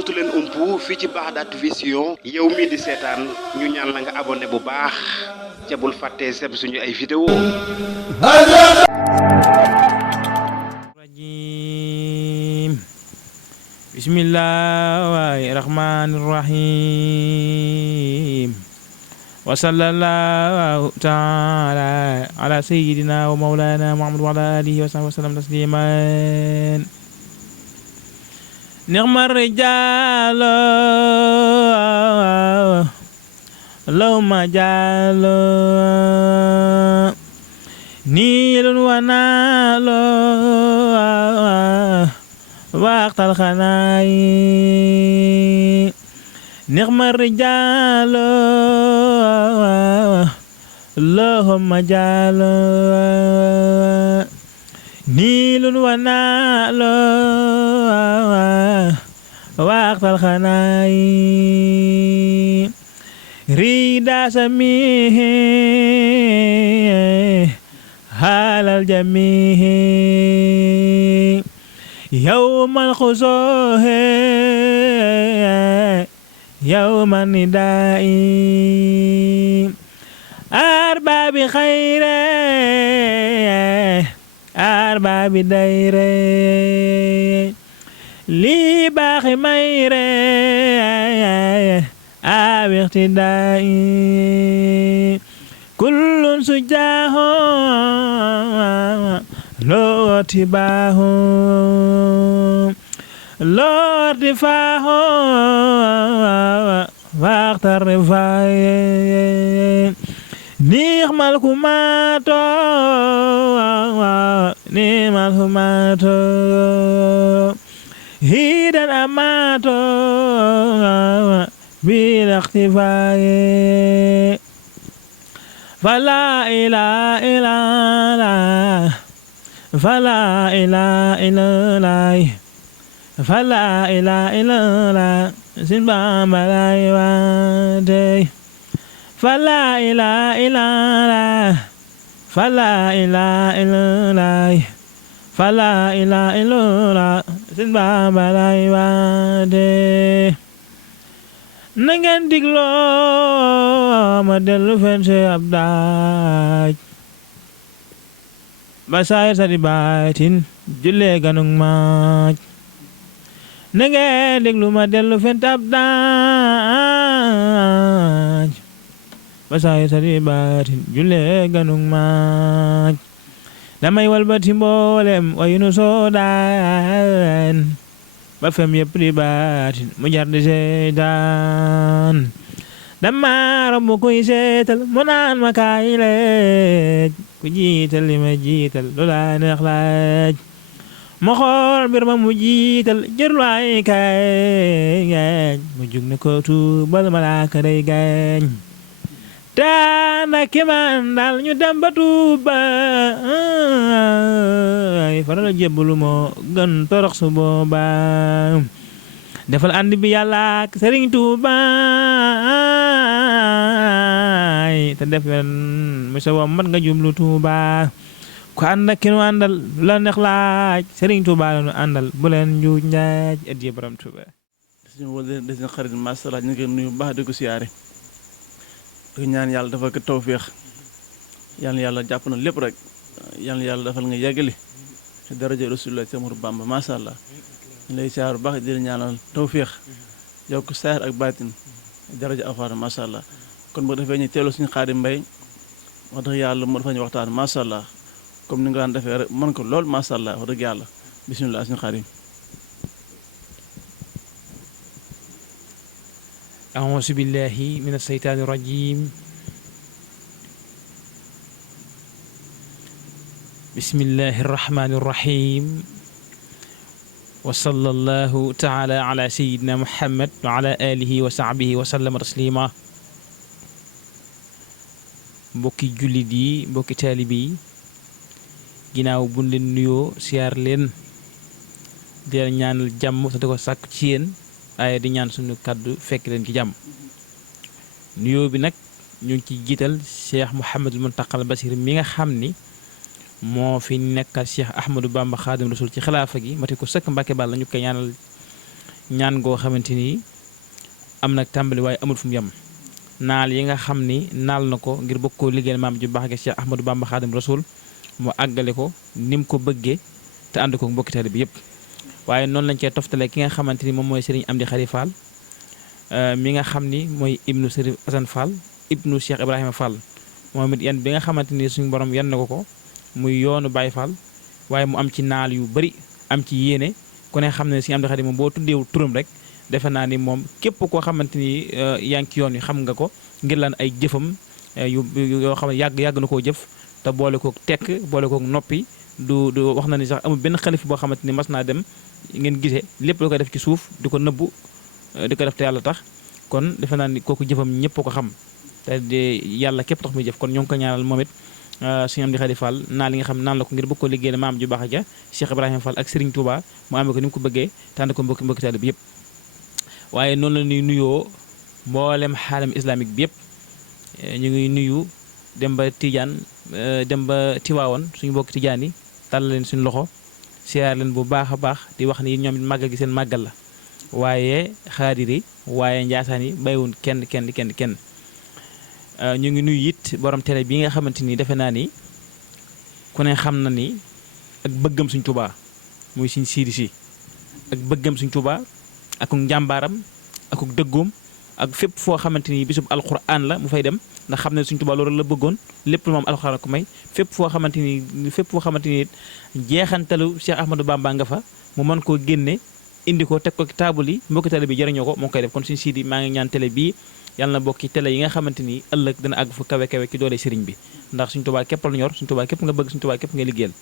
dootu leen umpu fii ci Baghdad Vision yow mii di seetaan ñu ñaan la nga abonné bu baax ca bul fàttee seb suñu ay vidéo bismillahir rahmanir rahim wa sallallahu ta'ala ala sayyidina wa maulana Muhammad wa ala alihi wa sahbihi wa sallam tasliman ni'mar rijal Allahumma jal nilun wa nalo waqtal khanai ni'mar rijal Allahumma jal nilun wa nalo waqtal khanai rida samihi halal jamihi yawmal khusuhi yawman nidai arbabi khairi arbabi daire li baxi mayre awiqtidai kullun sujaho lotibaho lortifaho waqtar rifaye ni'mal kumato ni'mal kumato hidan amato bil ikhtifaye fala ilaha illallah fala ilaha illallah fala ilaha illallah simba malai wade fala ilaha illallah fala ilaha illallah fala ilaha illallah simba malai wade na ngeen digloo ma dellu fen se ab daaj ba saayir sa di baatin jullee ganung maaj na ngeen diglu ma dellu fen ab daaj ba saayir sa di baatin jullee ganung maaj damay walbati mboolem wayunu soodaan ba fem yëpp di baatin mu jar di seetaan dama romb kuy seetal mu naan ma kaay leej ku jiital li ma jiital loola neex laaj ma xool mbir ma mu jiital jërlu ay kaay mu jug ne ko tuubal malaaka day gaañ taana ki man daal ñu dem ba Tuuba ay faral jébbalu moo gën torox su booba defal ànd bi Yàlla ak Sëriñ Tuuba te def leen monsieur wam mat nga jublu Tuuba ku ànd ak ki nu àndal la neex laaj Sëriñ Tuuba la nu àndal bu leen njuuj njaaj addiya Borom Tuuba suñu wala des na xarit masala ñu ngi nuyu baax di ko siyaare di ñaan yàlla dafa ko tawféex yàlla jàpp na lépp rek yàlla dafal nga yeggali ci daraja Rasulullah Seex Bamba masha Allah ñu lay siyaar bu baax di la ñaanal tawféex yokk saar ak baatin daraja afaar masha Allah kon bu defee ñu teelu suñu Xaadim Mbay wax dëgg yàlla mu dafa ñu waxtaan masha Allah comme ni nga daan defee rek mën ko lool masha Allah wax dëgg yàlla bismillah suñu Xaadim a'uuzu billahi mina shaytaani rajiim bismillahi rahmaani rahiim wa sallallahu ta'ala ala sayyidina Muhammad wa ala alihi wa sahbihi wa sallama taslima mbokki jullit yi mbokki taalibe yi ginnaaw bu ñu leen nuyoo siyaar leen di leen ñaanal jàmm te di ko sàkk ci yéen waaye di ñaan suñu kàddu fekk leen ci jàmm nuyoo bi nag ñu ngi ci jiital Cheikh Mouhamadul Mountakha Bassir mi nga xam ni moo fi nekkal Cheikh Ahmadou Bamba Khadim Rasoul ci xilaafa gi mati ko sëkk Mbàkke Bàll ñu koy ñaanal ñaan goo xamante ni am nag tàmbali waaye amul fu mu yem naal yi nga xam ni naal na ko ngir bëgg koo liggéeyal maam ju baax gi Cheikh Ahmadou Bamba Xaadim Rasul mu àggale ko ni mu ko bëggee te ànd ko mbokki taalibe bi yëpp. waaye noonu lañ cee toftale ki nga xamante ni moom mooy Serigne Amdi Khady Fall mi nga xam ni mooy ibnu Serigne Assane Fall ibnu Cheikh Ibrahima Fall moom it yan bi nga xamante ni suñu borom yan na ko muy yoonu Baye Fall waaye mu am ci naal yu bari am ci yéene ku ne xam ne Serigne Amdi Khady moom boo tuddeewu turam rek defe naa ni moom képp koo xamante ni yaa ngi ci yoon wi xam nga ko ngir lan ay jëfam yoo xam ne yàgg na koo jëf te boole kook tekk boole kook noppi du wax na ni sax amul benn xalif boo xamante ni mas naa dem ngeen gisee lépp lu koy def ci suuf di ko nëbbu di ko def te yàlla tax kon defe naa ni kooku jëfam ñëpp ko xam te yàlla képp tax muy jëf kon ñoo ngi ko ñaanal moom it Serigne Amdi Khady Fall naan li nga xam naan la ko ngir bëgg ko liggéey maam ju baax ja Cheikh Ibrahima Fall ak Serigne Touba mu amee ko ni mu ko bëggee te ànd ko mbokki taalibe bi yëpp. waaye noonu la ñuy nuyoo mboolem xaalam islamique bi yëpp ñu ngi nuyu dem ba Tidiane dem ba Tiwaawoon suñu mbokki Tidiane yi tàll leen suñu loxo siyaar leen bu baax a baax di wax ni ñoom it màggal gi seen màggal la waaye xaadir yi waaye njaasaan yi bàyyiwun kenn ñu ngi nuyu it borom télé bi nga xamante ni defe naa ni ku ne xam na ni ak bëggam suñ Tuubaa muy suñ siidi si ak bëggam suñ Tuubaa ak njàmbaaram ak dëggoom ak fépp foo xamante ni bisub alquran la mu fay dem ndax xam ne suñ Tuubaa loolu la bëggoon lépp lu moom alquran ko may fépp foo xamante ni jeexantalu Cheikh Ahmadou Bamba nga fa mu mën koo génne indi ko teg ko ci taabul yi mbokki télé bi jëriñoo ko moo ngi koy def kon suñ siidi maa ngi ñaan télé bii yàlla na bokk ci télé yi nga xamante ni ëllëg dana àgg fu kawe ci doole sëriñ bi ndax suñ Tuubaa képp la ñor suñ Tuubaa képp nga bëgg suñ Tuubaa képp nga liggéeyal.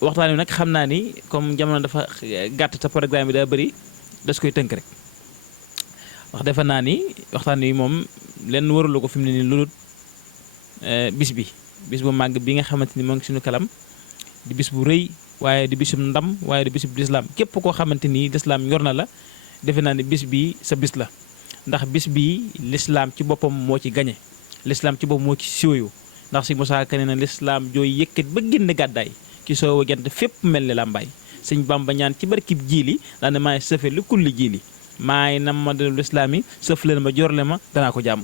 waxtaan wi nag xam naa ni comme jamono dafa gàtt te programme bi daa bëri das koy tënk rek wax defe naa ni waxtaan wi moom lenn warulu ko fi mu ne nii lu dul bis bu màgg bi nga xamante ni moo ngi suñu kalam di bis bu rëy waaye di bisub ndam waaye di bisub lislaam képp koo xamante ni lislaam yor na la defe naa ni bis bii sa bis la ndax bis bii lislaam ci boppam moo ci gañe lislaam ci boppam moo ci siwéyu ndax si Musaa Ka nee na lislaam jooy yëkkat ba génn gàddaay ci soowu jant fépp mel ni làmbaay sëñ Bamba ñaan ci barkib jiili daane maay sëfe lu kulli jiili maay nam ma de lislaam yi sëf leen ma jorle ma danaa ko jàmm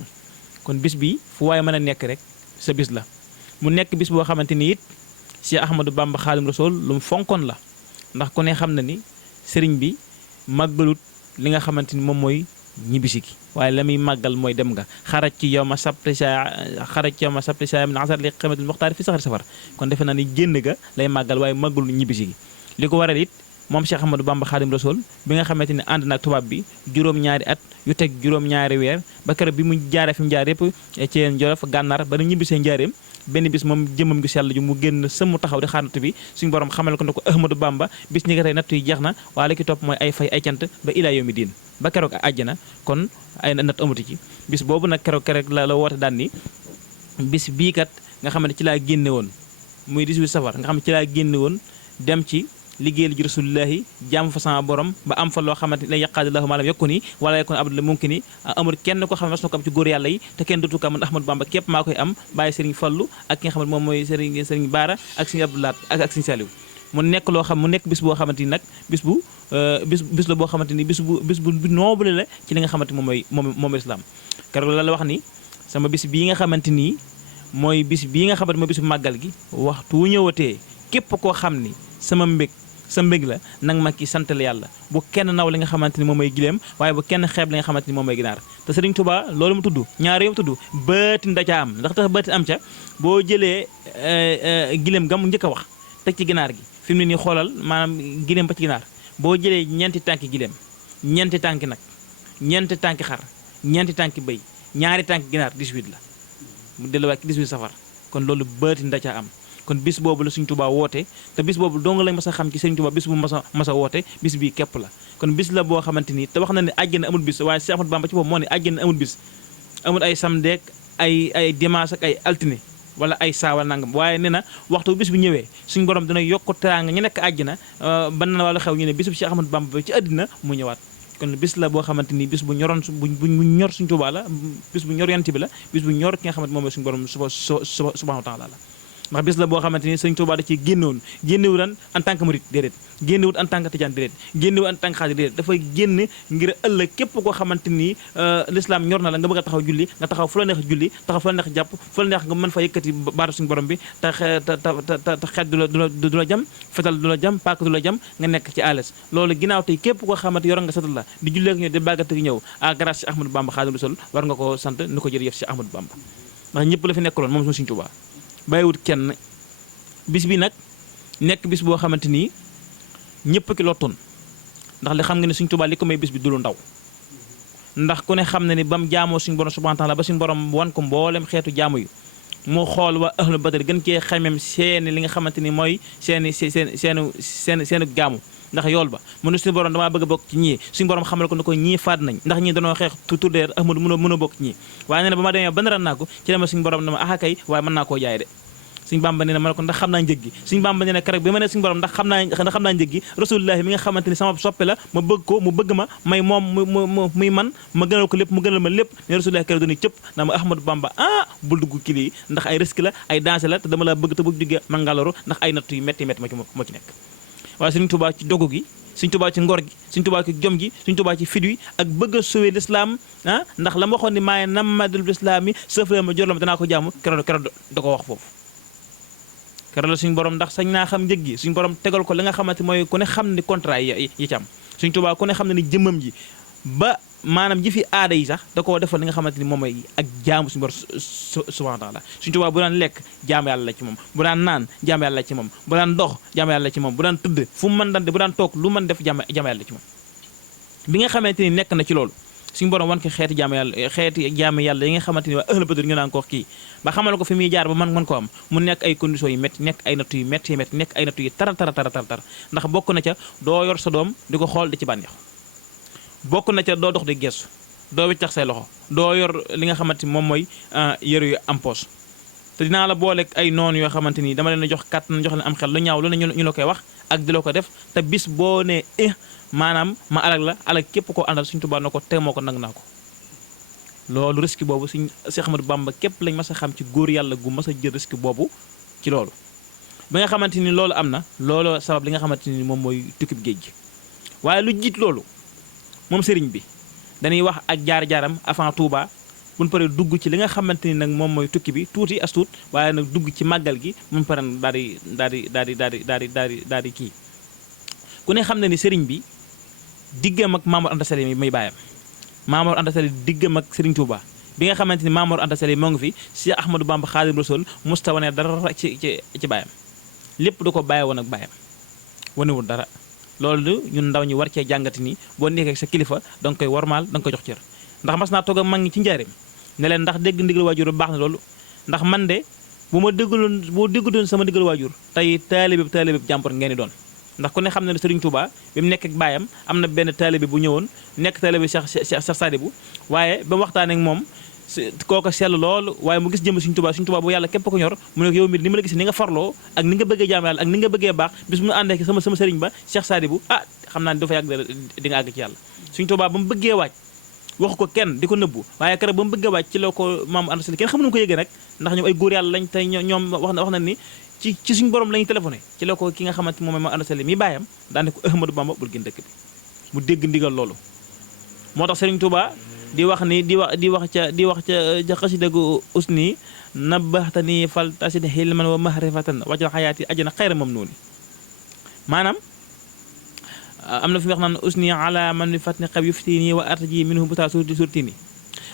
kon bis bi fu waaye mën a nekk rek sa bis la mu nekk bis boo xamante ni it Cheikh Ahmadou Bamba Xaadim Rasul lu mu fonkoon la ndax ku ne xam na ni sëriñ bi màggalut li nga xamante ni moom mooy ñibbisi gi waaye la muy màggal mooy dem nga xaraj ci yow ma sabti sa min asar li xamatil muxtaar fi saxar safar kon defe naa ni génn ga lay màggal waaye màggalu ñibbisi gi li ko waral it moom Cheikh Ahmadou Bamba Xaadim Rasul bi nga xamante ni ànd naag tubaab bi juróom-ñaari at yu teg juróom-ñaari weer ba keroog bi mu jaaree fi mu jaar yëpp ci yeen Jolof Gànnaar ba na ñibbisee njaareem benn bis moom jëmmam gi sell ju mu génn sëmm taxaw di xaar natt bi suñu borom xamal ko ne ko Ahmadou Bamba bis ñi nga tey natt yi jeex na waaye li ki topp mooy ay fay ay cant ba ilaa yawmi diin ba keroog àjjana kon ay natt amatu ci bis boobu nag keroog la woote daan ni bis bii kat nga xam ne ci laa génne woon muy 18 safar nga xam ne ci laa génne woon dem ci liggéeyal ji rasulullahi jàmm fa sama borom ba am fa loo xamante ni lay yaqaadi lahu maalam yokku ni wala yakun abdul mumkin ni amul kenn ko xam ne mas na ko am ci góor yàlla yi te kenn dootu ko am man Ahmadou Bamba képp maa koy am bàyyi Serigne Fallu ak ki nga xam ne moom mooy Serigne Baara ak Serigne Abdoulaat ak Serigne Saliou mu nekk loo xam mu nekk bis boo xamante ni nag bis la boo xamante ni bis bu noble la ci li nga xamante moom islam keroog la wax ni sama bis bii nga xamante nii mooy bis bii nga xamante mooy bisu màggal gi waxtu wu ñëwatee képp koo xam ni sa mbég la nag ma ki santal yàlla bu kenn naw li nga xamante ni moom mooy gileem waaye bu kenn xeeb li nga xamante ni moom mooy ginaar te Serigne Touba loolu mu tudd ñaar yow mu tudd bëtin da ca am ndax tax bëtin am ca boo jëlee gileem gam njëkk a wax teg ci ginaar gi fi mu ne nii xoolal maanaam gileem ba ci ginaar boo jëlee ñeenti tànki gileem ñeenti tànki nag ñeenti tànki xar ñeenti tànki bëy ñaari tànki ginaar 18 la mu delluwaat 18 safar kon loolu bëtin da ca am kon bis boobu la Serigne Touba woote te bis boobu dong lañ mas a xam ci Serigne Touba bis bu mas a woote bis bii képp la kon bis la boo xamante ni te wax na ne àjjana amul bis waaye Cheikh Ahmadou Bamba ci boobu moo ne àjjana amul bis amul ay samedi ay dimanche ak ay altine wala ay saawa nangam waaye nee na waxtu bis bu ñëwee suñu borom dina yokk teraanga ñu nekk àjjana ban na wàllu xew ñu ne bis bu Cheikh Ahmadou Bamba ci àddina mu ñëwaat kon bis la boo xamante ni bis bu ñoroon bu ñor Serigne Touba la bis bu ñor yant bi la bis bu ñor ki nga xamante moom mooy suñu borom subhanahu wa taala la ndax bis la boo xamante ni sëñ Tuubaa da ci génnoon génnewul en tant que murit déedéet génnewul en tant que tijaan déedéet génnewul en tant que xaadir déedéet dafa génn ngir ëllëg képp koo xamante ni l'islam ñor na la nga bëgg a taxaw julli nga taxaw fu la neex julli taxaw fu la neex jàpp fu la neex nga mën fa yëkkati baatu suñu borom bi te xeet du la jam fetal du la jam paak du la jam nga nekk ci àles loolu ginnaaw tey képp koo xamante yor nga satal la di jullee ak ñëw di bàggate ak ñëw à grâce Cheikh Ahmadou Bamba Xaadimu Rasuul war nga ko sant ni ko jërëjëf Cheikh Ahmadou Bamba ndax ñëpp la fi nekkaloon moom suñu Tuubaa bàyyiwut kenn bis bi nag nekk bis boo xamante ni ñëpp ki lottoon ndax li xam nga ne suñ Tuubaa li ko may bis bi du lu ndaw ndax ku ne xam na ni ba mu jaamoo suñu borom subhaanahu wa taala ba suñu borom wan ko mboolem xeetu jaamu yu mu xool waa ahlu badar gën cee xamem seeni li nga xamante ni mooy seenu jaamu ndax yool ba mu ne suñu borom damaa bëgg a bokk ci ñii suñu borom xamal ko ne ko ñii faat nañ ndax ñii dañoo xeex tuddee ahmadu mën a bokk ci ñii waaye nee na ba ma demee ba naran naa ko ci dema suñu borom dama kay waaye mën naa koo jaay de suñ Bàmba nee na ma ne ko ndax xam naa njëg gi suñ Bàmba nee na keroog bi ma ne suñu borom ndax xam naa njëg gi rasulullahi mi nga xamante ni sama soppe la ma bëgg ko mu bëgg ma may moom muy man ma gënal ko lépp mu gënal ma lépp ne rasulullahi keroog dañuy cëpp naa ma Ahmadou Bamba bul dugg ki lii ndax ay risque la ay danger la te dama la bëgg te bu jógee ma ngaloru ndax ay natt yu métti moo ci nekk waaye Sëriñ Tuubaa ci dogu gi Sëriñ Tuubaa ci ngor gi Sëriñ Tuubaa ci jom gi Sëriñ Tuubaa ci fit wi ak bëgg a sauver l'islam ndax la ma waxoon ni maaye namadul islam yi sëfla ma jorla ma danaa ko jaamu keroog da ko wax foofu keroog la suñu borom ndax sañ naa xam njëg gi suñu borom tegal ko li nga xamante mooy ku ne xam ni contrat yi ci am Sëriñ Tuubaa ku ne xam ne ni jëmmam ji ba maanaam ji fi aada yi sax da koo defal li nga xamante ni moom mooy ak jaamu suñu borom subhaanahu wa taala Sëriñ Tuubaa bu daan lekk jaamu yàlla la ci moom bu daan naan jaamu yàlla la ci moom bu daan dox jaamu yàlla la ci moom bu daan tëdd fu mu mën daan bu daan toog lu mën def jaamu yàlla la ci moom bi nga xamante ni nekk na ci loolu suñu borom wan ko xeeti jaamu yàlla yi nga xamante ni waa ahlu badr ñu naan ko kii ba xamal ko fi muy jaar ba mën ko am mu nekk ay conditions yu métti nekk ay nattu yu métti nekk ay nattu yu tar ndax bokk na ca doo yor sa doom di ko xool di ci bànneex bokk na ca doo dox di gestu doo wiccax say loxo doo yor li nga xamante ni moom mooy yëru yu am poos te dinaa la booleeg ay noonu yoo xamante ni dama leen a jox kàttan jox leen am xel lu ñaaw lu ne ñu la koy wax ak di la ko def te bis boo ne maanaam ma alag képp koo àndal Sëriñ Tuubaa na ko teg moo ko nag naa ko loolu risque boobu Sëriñ Cheikh Ahmadou Bamba képp lañ mas a xam ci góor yàlla gu mas a jël risque boobu ci loolu bi nga xamante ni loolu am na loolu sabab li nga xamante ni moom mooy tukkib géej gi waaye lu jiit loolu moom sëriñ bi dañuy wax ak jaar-jaaram avant Touba buñ paree dugg ci li nga xamante ni nag moom mooy tukki bi tuuti as tuut waaye nag dugg ci màggal gi mun pare daal di kii ku ne xam na ni sëriñ bi diggam ak Maam Mor Anta Sali may bàyyam Maam Mor Anta Sali diggam ak Sëriñ Tuuba bi nga xamante ni Maam Mor Anta Sali moo ngi fi Cheikh Ahmadou Bamba Xaadimu Rasuul musta wane dara ci bàyyam lépp da ko bàyyi woon ak bàyyam wanewul dara loolu ñun ndaw ñi war cee jàngati ni boo nekkee sa kilifa da nga koy wormaal da nga koy jox cër ndax mas naa toog ak mag ñi ci njaareem ne leen ndax dégg ndigal waajur baax na loolu ndax man de boo dégguloon sama ndigal waajur tey taalibe jàmbur ngeen di doon ndax ku ne xam ne ne Sëriñ Tuubaa bi mu nekk ak baayam am na benn taalibe bu ñëwoon nekk taalibe Cheikh Sadibou waaye ba mu waxtaanee ak moom kooka sell loolu waaye mu gis jëm Sëriñ Tuubaa bu yàlla képp ko ñor mu ne ko yow mi ni ma la gis ni nga farloo ak ni nga bëggee jaam yàlla ak ni nga bëggee baax bis mu àndee sama sëriñ ba Cheikh Sadibou xam naa ne dafa yàgg di nga àgg ci yàlla Sëriñ Tuubaa ba mu bëggee waaj waxu ko kenn di ko nëbbu waaye keroog ba mu bëggee waaj ci la ko Maam Anta Sali kenn xamu nu ko yëgee nag ndax ñoom ay góor yàlla lañ tey ñoom wax na ni ci suñu borom la ñuy téléphoné ci la ko ki nga xamante moom Maam Anta Sali mi bàyyam daane ko Ahmadou Bamba bul gën dëkk bi mu dégg ndigal loolu moo tax Sëriñ Tuubaa di wax ca xasida gu usni nabaxtani fal tasid xilman wa mahrifatan wajal xayaati ajana xayra mamnuuni maanaam am na fi wax naan usni ala man mi fatni xab yuftini wa artaji minhu buta surtini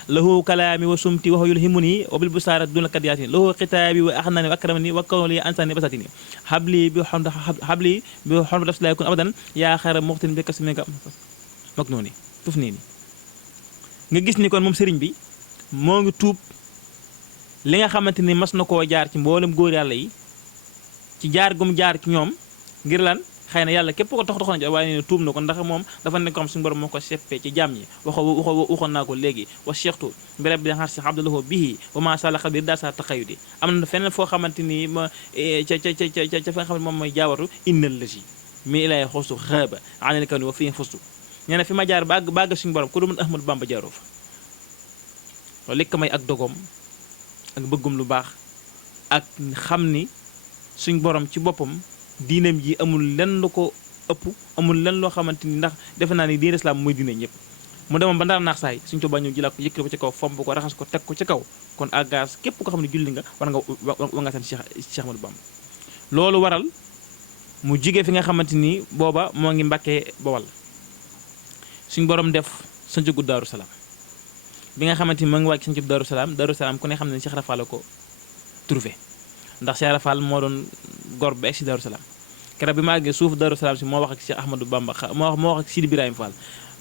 lahu kalaami wa sumti wa yulhimuni wa bil busaara duna kadiyatini lahu xitaabi wa axnani wa akramani wa kawli ansani basatini habli bi xorma dafsilaa kun abadan yaa xayra muxtin bi kasmika mag noonu tuf nii nga gis ni kon moom sëriñ bi moo ngi tuub li nga xamante ni mas na koo jaar ci mboolem góor yàlla yi ci jaar gum jaar ci ñoom ngir lan xëy na yàlla képp ko tax na waaye ne tuub na ko ndax moom dafa nekk xam suñu borom moo ko seppee ci jaam ñi waxoon naa ko léegi wa cheikhtu birab bi xar si abdalahu bihi wa ma salaxa bi daa sa taxayudi am na feneen foo xamante ni ma ca fa nga xam ne moom mooy jaawatu innal la si mi ilay xostu xaaba anel kan wa fi fustu nee na fi ma jaar bàgg suñu borom ku du mën Ahmadou Bamba jaaroo fa loolu li ko may ak dogoom ak bëggum lu baax ak xam ni suñ borom ci boppam diineem ji amul lenn lu ko ëpp amul lenn loo xamante ni ndax defe naa ni diine islam mooy diine ñëpp mu demoon ba ndar naax saay suñ Tuubaa ñëw jëlaat ko yëkkati ko ci kaw fomp ko raxas ko teg ko ci kaw kon àggaas képp ko xam ne julli nga war nga sant Cheikh Ahmadou Bamba loolu waral mu jige fi nga xamante ni booba moo ngi Mbàkke Bawal suñ borom def sancug Daaru Salaam bi nga xamante ni moo ngi wàcc sancug Daaru Salaam ku ne xam ne Cheikh Rafal la ko trouvé ndax Cheikh Rafal moo doon gor ba egg si Daaru Salaam keroog bi ma àggee suuf Daaru Salaam si moo wax ak Cheikh Ahmadou Bamba moo wax ak Sidi Ibrahima Fall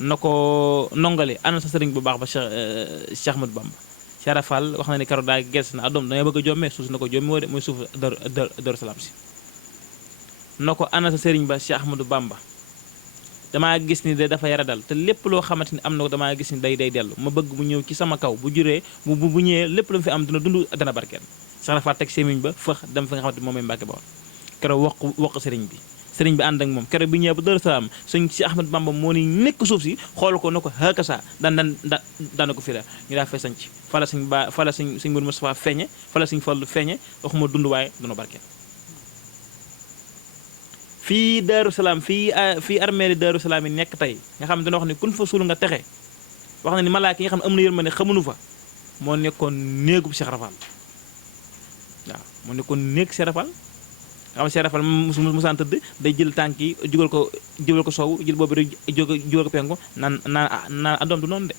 na ko nongale ana sa sëriñ bu baax ba Cheikh Ahmadou Bamba Cheikh Rafal wax na ni keroog daa ges na doom dangay bëgg a jommee suuf si na ko jommi woo de mooy suuf Daaru Salaam si na ko ana sa sëriñ ba Cheikh Ahmadou Bamba damaa gis ni de dafa yara dal te lépp loo xamante ni am na ko damaa gis ni day dellu ma bëgg mu ñëw ci sama kaw bu juree bu ñëwee lépp lu mu fi am dina dund dana barkeel Cheikh Rafal teg semiñ ba fëx dem fi nga xamante moom mooy Mbàkke Bawal keroog wax sëriñ bi ànd ak moom keroog bi ñëwee ba Daaru Salaam sëñ si Ahmadou Bamba moo ni nekk suuf si xool ko na ko hakasa daan ko fi la ñu daa fay sanc fala sëñ Mourou Moustapha feeñe fala sëñ Fallu feeñe waxuma dund waaye duna barkeel fii Daaru Salaam fii armeeli Daaru Salaam yi nekk tey nga xam ne dana wax ne kun fa suul nga texe wax na ni malaaka yi nga xam ne am na yërmande xamuñu fa moo nekkoon néegub Cheikh Rafal waaw moo nekkoon néeg Cheikh Rafal xam nga Cheikh Rafal musaan tëdd day jël tànk yi jugal ko soowu jël boobu rek jugal ko penku naan adoom du noonu de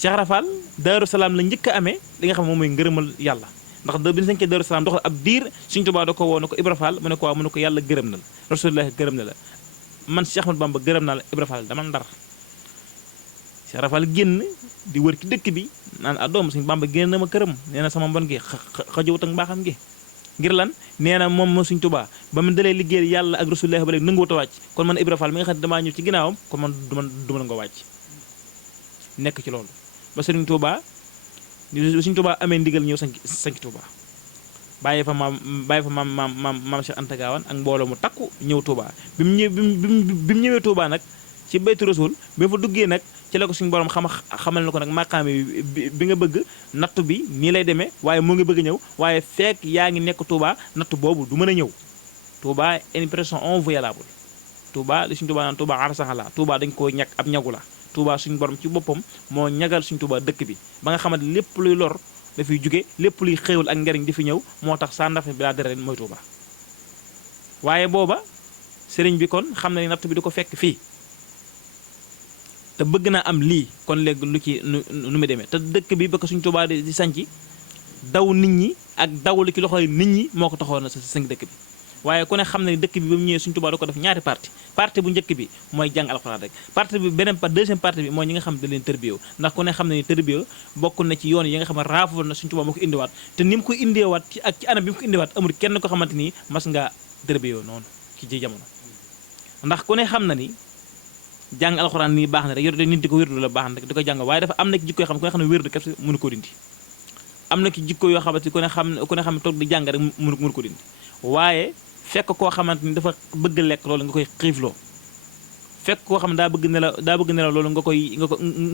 Cheikh Rafal Daaru Salaam la njëkk a amee li nga xam ne moom mooy ngërëmal yàlla ndax bi ñu sañkee Daaru Salaam doxal ab diir Sëñ Tuubaa da ko woo ne ko Ibra Fall mu ne ko waaw mu ne ko yàlla gërëm na la Rasulullah gërëm na la man Cheikh Ahmadou Bamba gërëm naa la Ibra Fall dama ndar Cheikh Rafal génn di wër ci dëkk bi naan adoom Sëñ Bamba génn na ma këram nee na sama mbon gi xajowut ak mbaaxam gi ngir lan nee na moom moo Sëñ Tuubaa ba mu dalee liggéeyal yàlla ak Rasulullah ba léegi nanguwut a wàcc kon man Ibra Fall mi nga xam ne damaa ñëw ci ginnaawam kon man du ma nangoo wàcc nekk ci loolu ba Sëriñ Tuubaa Sëñ Tuubaa amee ndigal ñëw sanc Tuubaa bàyyi fa maam Cheikh Anta Gaawaan ak mbooloo mu takku ñëw Tuubaa bi mu ñëwee Tuubaa nag ci baytu rasul bi fa duggee nag ci la ko suñu borom xamal na ko nag maqaam bi nga bëgg nattu bi nii lay demee waaye moo ngi bëgg ñëw waaye fekk yaa ngi nekk Tuubaa nattu boobu du mën a ñëw Tuubaa une personne inviolable Tuubaa li suñu Tuubaa naan Tuubaa arsaxala Tuubaa dañ koo ñag ab ñagu la Tuubaa suñu borom ci boppam moo ñagal suñu Tuubaa dëkk bi ba nga xamante lépp luy lor dafay jóge lépp luy xéewal ak njariñ di fi ñëw moo tax saa ndafe bi laa dere mooy Tuubaa waaye booba sëriñ bi kon xam na ni natt bi du ko fekk fii te bëgg naa am lii kon léegi lu ci nu mu demee te dëkk bi ba ko suñu Tuubaa di sanci daw nit ñi ak daw li ci loxoy nit ñi moo ko taxoon na sa sanc dëkk bi waaye ku ne xam na ni dëkk bi ba mu ñëwee suñu Tuubaa da ko def ñaari parti bu njëkk bi mooy jàng alxuraan rek parti bi deuxième partie bi mooy ñi nga xam ne da leen tërbiyew ndax ku ne xam na ni tërbiyew bokk na ci yoon yi nga xam ne raafoon na suñu Tuubaa moo ko indiwaat te ni mu ko indiwaat ci anam bi mu ko indiwaat amul kenn ko xamante ni mas nga tërbiyew noonu ci jamono ndax ku ne xam na ni jàng alxuraan nii baax na rek yor nit di ko wérdu la baax na rek di ko jàng waaye dafa am na ci jikko yoo xam ne ku ne xam ne wérdu képp mënu ko dindi am na ci jikko yoo xamante ku ne xam ne toog di jàng rek mënu ko dindi waaye fekk koo xamante ni dafa bëgg lekk loolu nga koy xiifloo fekk koo xam ne daa bëgg nelaw loolu nga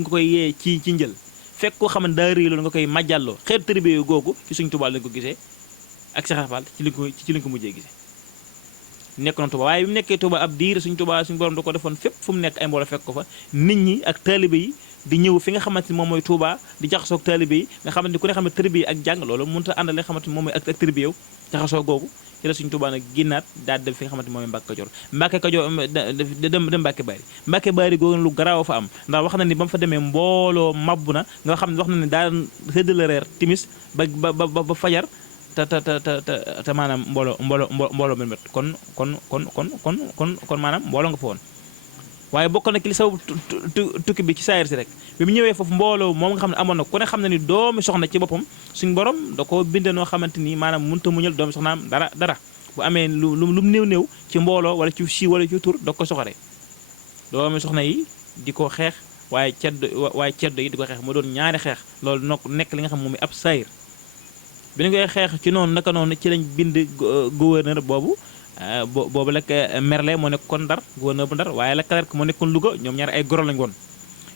koy yee ci njël fekk koo xam ne daa rëy loolu nga koy majjalloo xeetu tërbiye googu ci Sëñ Tuubaa lañ ko gisee ak Cheikh Rafal ci li ko mujjee gisee nekk na Tuubaa waaye bi mu nekkee Tuubaa ab diir Sëñ Tuubaa suñu borom da ko defoon fépp fu mu nekk ay mbooloo fekk ko fa nit ñi ak taalibe yi di ñëw fi nga xamante ni moom mooy Tuubaa di jaxasoo ak taalibe yi nga xamante ni ku ne xam ne tërbiye ak jàng loolu mënut a àndal li nga xamante ni moom mooy ak tërbiye yow jaxasoo googu ci la Sëñ Tuubaa nag ginnaat daal dem fi nga xamante moom mooy Mbàkke Kajoor dem Mbàkke Baari googu lu garaaw fa am ndax wax na ni ba mu fa demee mbooloo mabbu na nga xam ne wax na ni daan séddale reer timis ba fajar te maanaam mbooloo met kon maanaam mbooloo nga fa woon waaye bokk na ki li sababu tukki bi ci saayir si rek bi mu ñëwee foofu mbooloo moom nga xam ne amoon na ku ne xam ne ni doomi soxna ci boppam suñ borom da ko binde noo xamante ni maanaam mënta muñal doomi soxnaam dara bu amee lu mu néew ci mbooloo wala ci si wala ci tur da ko soxore doomi soxna yi di ko xeex waaye ceddo yi di ko xeex moo doon ñaari xeex loolu nekk li nga xam moom ab saayir bi ñu koy xeex ci noonu naka noonu ci lañ bind gouverneur boobu la Merle moo nekkoon Ndar gouverneur bu Ndar waaye la Clerc moo nekkoon Louga ñoom ñaari ay goro lañ woon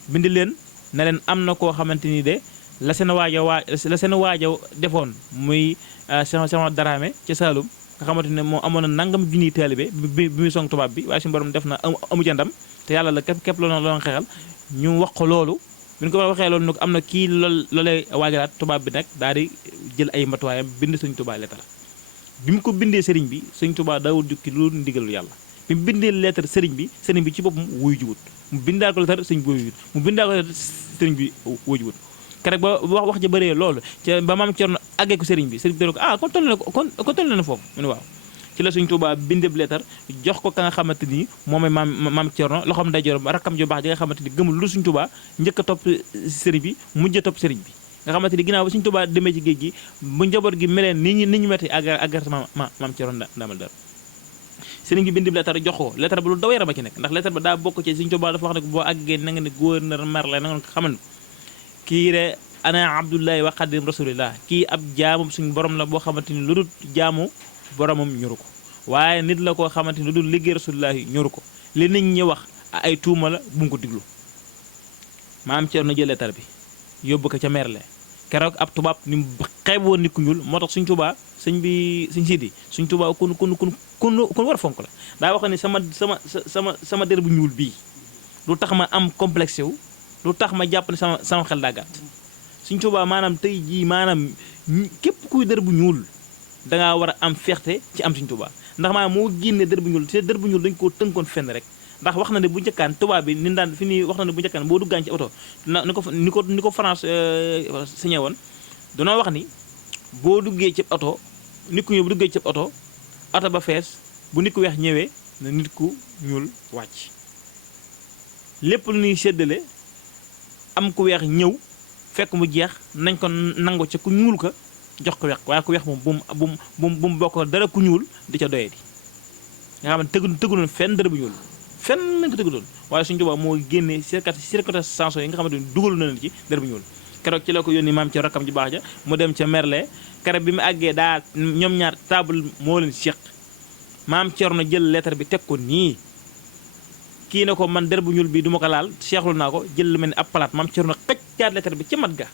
bind leen ne leen am na koo xamante ni de la seen waaja defoon muy sama Daraame ci Saalum nga xamante ne moo amoon na nangam junniy taalibe bi muy song tubaab bi waaye suñu borom def na amu ca ndam te yàlla la képp loolu xeexal ñu wax ko loolu bi ñu ko waxee loolu nag am na kii loolee waajalaat tubaab bi nag daal di jël ay matuwaayam bind sëñ Tuubaa lettre bi mu ko bindee sëriñ bi sëñ Tuubaa daawul jukki lu ndigalul yàlla bi mu bindee lettre sëriñ bi ci boppam wuyu jiwut mu bindaal ko lettre sëriñ bi wuyu jiwut mu bindaal ko lettre sëriñ bi wuyu jiwut keroog ba wax ja bëree loolu ca ba maam Cerno àggee ko sëriñ bi ko kon toll na foofu mu ne waaw ci la sëñ Tuubaa bindeb lettre jox ko ka nga xamante ni moom maam Cerno loxoom ndeyjoor rakkam ju baax ji nga xamante ni gëmul lu sëñ Tuubaa njëkk a topp sëriñ bi mujj a topp sëriñ bi nga xamante ni ginnaaw ba sëñ Tuubaa demee ci géej gi bu njaboot gi meleen ni ñu metti agarte maam Cerno Ndamal Daaru sëriñ bi bindeb lettre jox ko lettre ba lu daw yaram a ci nekk ndax lettre ba daa bokk ci sëñ Tuubaa dafa wax ne boo àggee na nga ne gouverneur Merlin na nga ko xamal kii de ana abdullahi wa xadim rasulillah kii ab jaamum suñu borom la boo xamante ni lu dul jaamu boromam ñoru ko waaye nit la koo xamante ni lu dul liggéey rasulillahi ñoru ko li nit ñi wax ay tuuma la bu mu ko diglu maam Cerno jël lettre bi yóbbu ko ca Merlin keroog ab tubaab ni mu xeeb woon nit ku ñuul moo tax suñ Tuubaa sëñ Sidi suñ Tuubaa kun war a fonk la daa wax ni sama der bu ñuul bii lu tax ma am complexe wu lu tax ma jàpp ne sama xel daa gàtt suñ Tuubaa maanaam tey jii maanaam képp kuy der bu ñuul dangaa war a am fierté ci am suñ Tuubaa ndax maanaam moo génne der bu ñuul te der bu ñuul dañ koo tënkoon fenn rek ndax wax na ne bu njëkkaan tubaab bi ni daan fi ni wax na ne bu njëkkaan boo duggaan ci oto ni ko France signé woon danoo wax ni boo duggee ci oto nit ku ñuul bu duggee ci oto ba fees bu nit ku weex ñëwee na nit ku ñuul wàcc lépp lu ñuy séddale am ku weex ñëw fekk mu jeex nañ ko nangu ca ku ñuul ka jox ko weex waaye ku weex moom bu mu bokk dara ku ñuul di ca doyee di nga xam ne tëguloon fenn dara bu ñuul fenn lañ ko tëguloon waaye suñu Tuubaa moo génnee circonstance yi nga xamante ni dugalu na leen ci dara bu ñuul keroog ci la ko yónni maam ci rakkam ji baax ja mu dem ca Merlin keroog bi mu àggee daa ñoom ñaar table moo leen seq maam Cerno jël lettre bi teg ko nii kii ne ko man der bu ñuul bi du ma ko laal seexlu naa ko jël lu mel ni ab palaat maam Cerno xëccaat lettre bi ci mat ga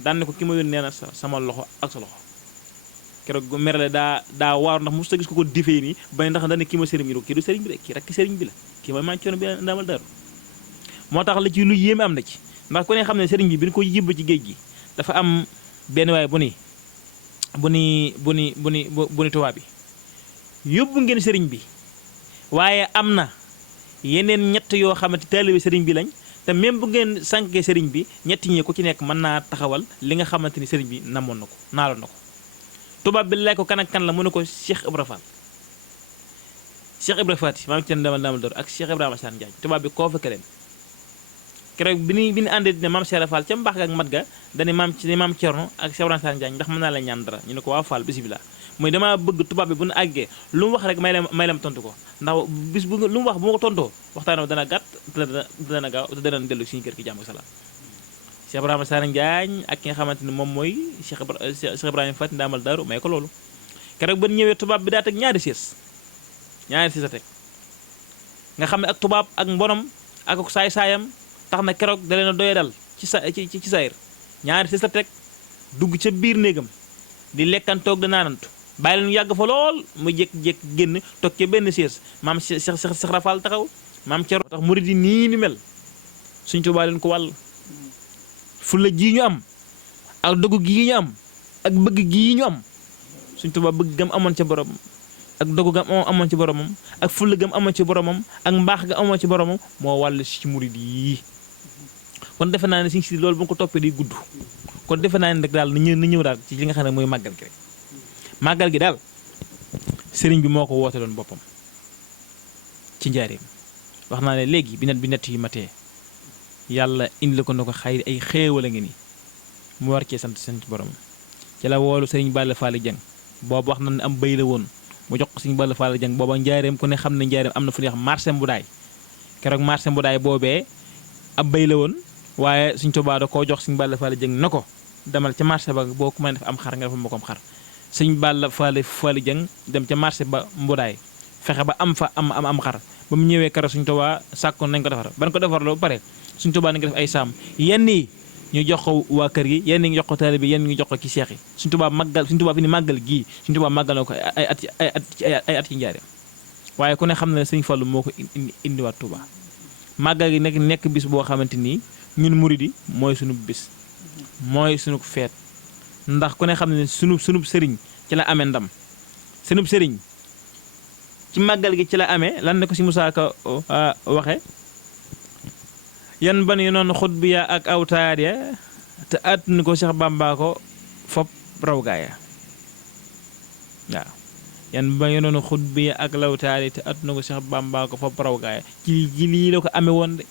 daan ne ko ki ma yónnee na sama loxo ak sa loxo keroog Merlin daa waaru ndax mosut a gis ko difee nii ba ne ndax dana kii ma sëriñ bi kii du sëriñ bi de kii rakk sëriñ bi la kii mooy maam Cerno bi Ndamal Daaru moo tax la ci lu yéeme am na ci ndax ku ne xam ne sëriñ bi ñu ko yibba ci géej gi dafa am benn waaye bu ni tubaab bi yóbbu ngeen sëriñ bi waaye am na yeneen ñett yoo xamante taalibe sëriñ bi lañ te même bu ngeen sànkee sëriñ bi ñetti ñi ku ci nekk mën naa taxawal li nga xamante ni sëriñ bi namoon na ko naaloon na ko tubaab bi lay ko kan ak kan la mu ne ko Cheikh Ibra Fall Cheikh Ibra Fall maam ci Ndamal Daaru ak Cheikh Ibrahima Sane Diagne tubaab bi koo fekk leen keroog bi ñu àndee dina maam Cheikh Ibra Fall ca mbaax ga ak mat ga dani maam Cerno ak Cheikh Ibrahima Sane Diagne ndax mën naa la ñaan dara ñu ne ko waaw Fall bisimilah mooy damaa bëgg tubaab bi bu ñu àggee lu mu wax rek may lam tontu ko ndax bis bu lu mu wax bu ma ko tontoo waxtaanoo dana gàtt dana gaaw te dana dellu suñu kër gi jàmm ak salaam Cheikh Ibrahima Sane Diagne ak ki nga xamante ni moom mooy Cheikh Ibrahima Fall Ndamal Daaru may ko loolu keroog ba ñëwee tubaab bi daa teg ñaari siis a teg nga xam ne ak tubaab ak mbonom ak saay-saayam tax na keroog da leen a doye dal ci sayir ñaari siis a teg dugg ca biir néegam di lekkantoog di naanantu bàyyi leen yàgg fa lool mu jékki-jékki génn toog ca benn siis maam Cheikh Rafal taxaw maam Cerno tax murid yi nii ni mel suñ Tuubaa leen ko wàll fulla ji ñu am ak dogu gii ñu am ak bëgg gii ñu am suñ Tuubaa bëgg gam amoon ca boromam ak dogu gam amoon ci boromam ak fulla gam amoon ci boromam ak mbaax ga amoon ci boromam moo wàll ci murid yi kon defe naa ne suñ si loolu bu nga ko toppee di gudd kon defe naa ne rek daal na ñëw daal ci li nga xam ne mooy màggal gi rek màggal gi daal sëriñ bi moo ko woote loon boppam ci njaareem wax naa ne léegi bi nett yi matee yàlla indi la ko na ko xay ay xéewal a ngi nii mu war cee sant borom ci la woolu sëriñ Balla Faali Jeng boobu wax na ne am béy la woon mu jox ko sëriñ Balla Faali Jeng booba njaareem ku ne xam ne njaareem am na fu ñuy wax marché Mbudaay keroog marché Mbudaay boobee ab béy la woon waaye suñ Tuubaa da koo jox sëriñ Balla Faali Jeng na ko demal ca marché ba boo ko mën def am xar nga defal ma ko am xar sëriñ Balla Faali Jeng dem ca marché ba Mbudaay fexe ba am fa am xar ba mu ñëwee keroog suñ Tuubaa sàkkoon nañ ko defar ban ko defar loo ba pare suñ Tuubaa nañ ko def ay saam yenn yi ñu jox ko waa kër gi yenn ngi jox ko taalibe bi yenn ngi jox ko ci seex yi Sëñ Tuubaa màggal Sëñ Tuubaa fi ni màggal gii Sëñ Tuubaa màggal na ko ay at ci njaareem waaye ku ne xam na ne Sëñ Fallu moo ko indiwaat Tuubaa màggal gi nekk bis boo xamante nii ñun murid yi mooy sunu bis mooy sunu feet ndax ku ne xam ne sunu sëriñ ci la amee ndam sunu sëriñ ci màggal gi ci la amee lan ne ko si Musaa Ka waxe yan ban yu noonu xut bi ya ak awtaar ya te at ni ko Cheikh Bamba ko fop raw gaaya waaw yan ban yu noonu xut bi ya ak lawtaar ya te at ni ko Cheikh Bamba ko fop raw gaaya ci lii la ko amee woon de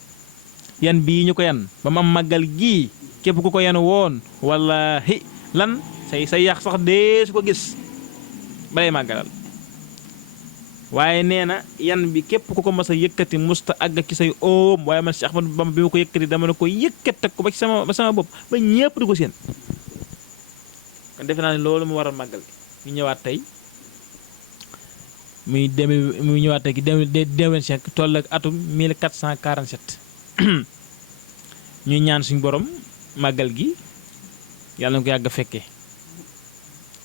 yan bii ñu ko yan ba mu am màggal gii képp ku ko yan woon wallahi lan say yàq sax dee su ko gis balay màggalal waaye nee na yan bi képp ku ko mas a yëkkati musta àgg ci say oom waaye man Cheikh Ahmadou Bamba bi ma ko yëkkati dama ne ko yëkkat ko ba ci sama bopp ba ñëpp di ko seen kon defe naa ne loolu mu waral màggal gi ñu ñëwaat tey muy ñëwaat tey ki 2025 toll ak atum 1447 ñuy ñaan suñu borom màggal gi yàlla na ko yàgg a fekke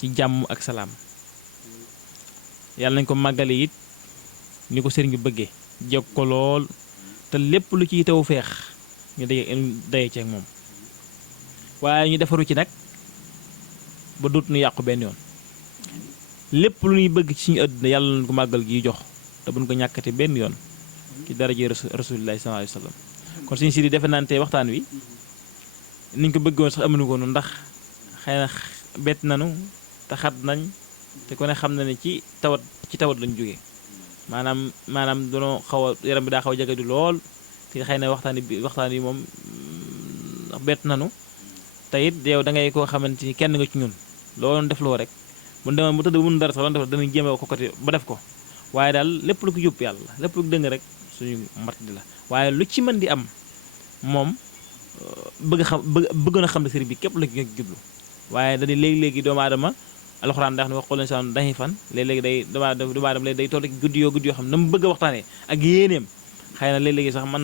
ci jàmm ak salaam yàlla nañ ko màggale it ni ko sëriñ bi bëggee jog ko lool te lépp lu ciy taw feex ñu daye ceeg moom waaye ñu defaru ci nag ba dut nu yàqu benn yoon lépp lu ñuy bëgg ci suñu àdduna yàlla nañ ko màggal gi jox te buñ ko ñàkkati benn yoon ci daraje rasulillahi sallallahu alayhi wa sallam kon suñu si di defe naan tey waxtaan wi niñ ko bëggoon sax amuñu ko noonu ndax xëy na bett nanu te xat nañ te ku ne xam na ne ci tawat lañ jógee maanaam doonoo xaw a yaram bi daa xaw a jagadu lool te xëy na waxtaan yi moom bett nanu te it yow da ngay koo xamante ni kenn nga ci ñun loolu def loo rek bu demoon bu tëdd bu mun dara sax loolu def danañ jéem ko côté ba def ko waaye daal lépp lu ko jub yàlla lépp lu ko dëng rek suñu mat di la waaye lu ci mën di am moom bëgg na xam ne sëriñ bi képp la ci jublu waaye dañuy léegi-léegi doomu aadama alxuraan ndax ne wax xool insaan dañuy fan léeg-léegi day doomu aadama léegi day toll guddi yoo xam na mu bëgg a waxtaanee ak yéeneem xëy na léeg-léegi sax mën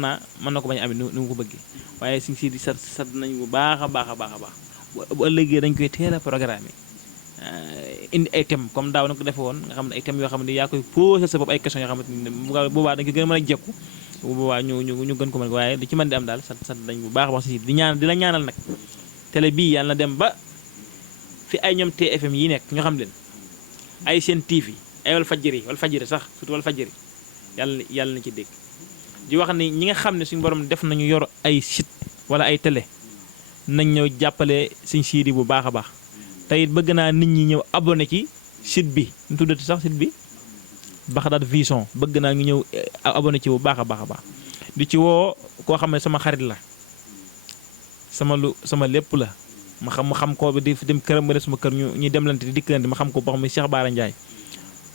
na ko bañ a amee ni mu ko bëggee waaye suñ si di sat nañ bu baax a baax a baax a baax bu ëllëgee dañ koy teel a programme indi ay thèmes comme daaw na ko defe woon nga xam ne ay thèmes yoo xam ne yaa koy posé sa bopp ay questions yoo xamante ni boobaa dañ ko gën a mën a jekku bu boobaa ñu gën ko mën waaye li ci mën di am daal sant nañ bu baax wax si di la ñaanal nag télé bii yàlla na dem ba fi ay ñoom TFM yi nekk ñu xam leen ay seen TV ay Walfadjri sax surtout Walfadjri yàlla na ci dégg di wax ni ñi nga xam ne suñu borom def nañu yor ay site wala ay télé nañ ñëw jàppale suñ siidi bu baax a baax te it bëgg naa nit ñi ñëw abonné ci site bi ñu tuddati sax site bi Bagdad Vision bëgg naa ñu ñëw abonné ci bu baax a baax a baax di ci woo koo xam ne sama xarit la sama lépp la ma xam ko di dem këram ba ne suma kër ñu demlante di dikkalante ma xam ko boo xam ne Cheikh Bara Ndiaye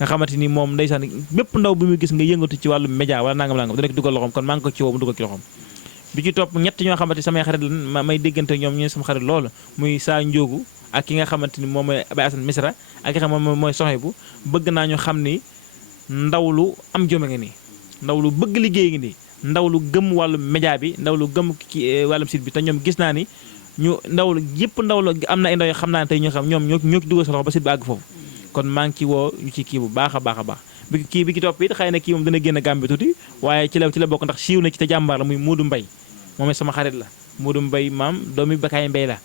nga xamante ni moom ndeysaan bépp ndaw bi muy gis nga yëngatu ci wàllu média wala nangam dana ko dugal loxoom kon maa ngi ko ci woo mu dugal ci loxoom bi ci topp ñett ñoo xamante samay xarit la may déggante ñoom ñu sama xarit loolu muy saa njóogu ak ki nga xamante ni moom mooy Abay Asan Misra ak ki nga xam moom mooy soxe bu bëgg naa ñu xam ni ndaw lu am jome nga nii ndaw lu bëgg liggéey ngi nii ndaw lu gëm wàllu média bi ndaw lu gëm ki wàllum site bi te ñoom gis naa ni ñu ndaw la am na ay ndaw yoo xam naa ne tey ñoo xam ñoom ñoo ci dugal sa loxo ba site bi àgg foofu kon maa ngi ci woo ñu ci kii bu baax a baax a baax bi ki topp it xëy na kii moom dana génn Gàmbi tuuti waaye ci la bokk ndax siiw na ci te jàmbaar la muy Moodu Mbay moom it sama xarit la Moodu Mbay maam doomi Bakaay Mbay la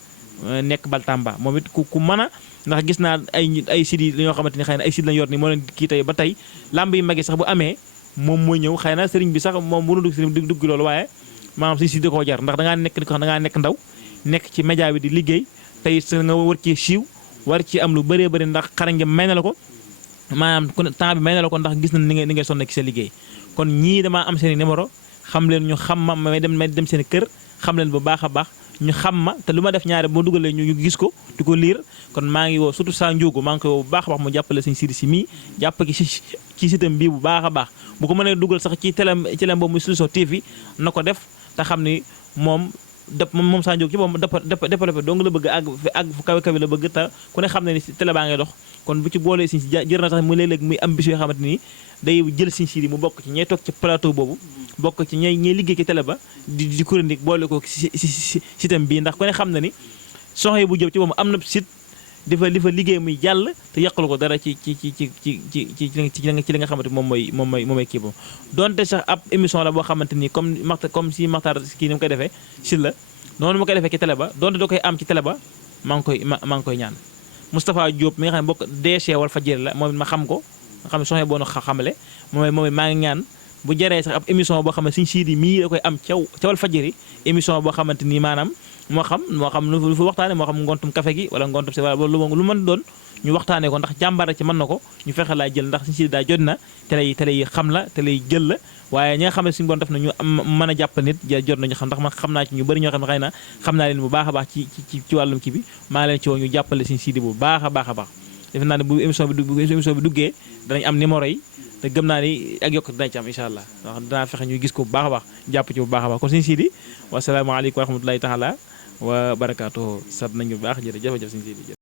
nekk Baltamba moom it ku mën a ndax gis naa ay sites yi ñoo xamante ni xëy na ay sites lañ yor ni moo leen kii tey ba tey làmb yi mag yi sax bu amee moom mooy ñëw xëy na sëriñ bi sax moom bu nu dugg sëriñ dugg loolu waaye maanaam si da koo jar ndax dangaa nekk ndaw nekk ci média bi di liggéey tey sa nga war ci siiw war ci am lu bëree bëri ndax xarañ may na la ko maanaam temps bi may na la ko ndax gis na ni ngay sonn ci sa liggéey kon ñii damaa am seen i numéro xam leen ñu xam ma may dem seen kër xam leen bu baax a baax ñu xam ma te lu ma def ñaare boo dugalee ñu gis ko di ko liir kon maa ngi woo surtout saa njóogu maa ngi koy woo bu baax a baax mu jàppale sëñ Sidi si mii jàpp ci sitam bii bu baax a baax bu ko mënee dugal sax ci télé boobu muy Solution TV na ko def te xam ni moom moom Sa Ndiogou ci moom développé dong la bëgg àgg fu kawe kawe la bëgg te ku ne xam ne ni télé baa ngay dox kon bu ci boolee Sëñ Sidi jër na sax mu léeg-léeg muy am bis yoo xamante ni day jël Sëñ Sidi mu bokk ci ñay toog ci plateau boobu bokk ci ñay liggéey ci télé ba di chronique boole ko si sitam bii ndax ku ne xam na ni soxna bu Jóob ci moom am na site di fa liggéey muy jàll te yàqalu ko dara ci li nga xamante moom mooy kii boobu donte sax ab émission la boo xamante ni comme si Maxtaar kii ni mu koy defee si la noonu ma koy defee ci télé ba donte da koy am ci télé ba maa ngi koy ñaan Moustapha Diop mi nga xam ne bokk DC Walfadjri la moom it ma xam ko nga xam ne soxna boo na xamale moom maa ngi ñaan bu jaree sax ab émission boo xam ne Sëñ Sidi mii da koy am ca Walfadjri émission boo xamante ni maanaam moo xam lu fi waxtaane moo xam ngontum café gi wala ngontum si wala lu mën doon ñu waxtaanee ko ndax jàmbaar ci mën na ko ñu fexe laa jël ndax Sëñ Sidi daa jot na télé yi xam la télé yi jël la waaye ñi nga xam ne suñu bon def na ñu mën a jàppal nit jot nañu xam ndax man xam naa ci ñu bëri ñoo xam ne xëy na xam naa leen bu baax a baax ci wàllum kii bi maa leen ci woo ñu jàppale Sëñ Sidi bu baax a baax defe naa ne bu émission bi duggee danañ am numéro yi te gëm naa ni ak yokk dinañ ci am incha allah ndax dinaa fexe ñu gis ko bu baax a baax jàpp ci bu baax a baax kon Sëñ Sidi wasalaamaaleykum wa rahmatulahi taala wa barakaatuhu sat nañu bu baax jërëjëf Sëñ Sidi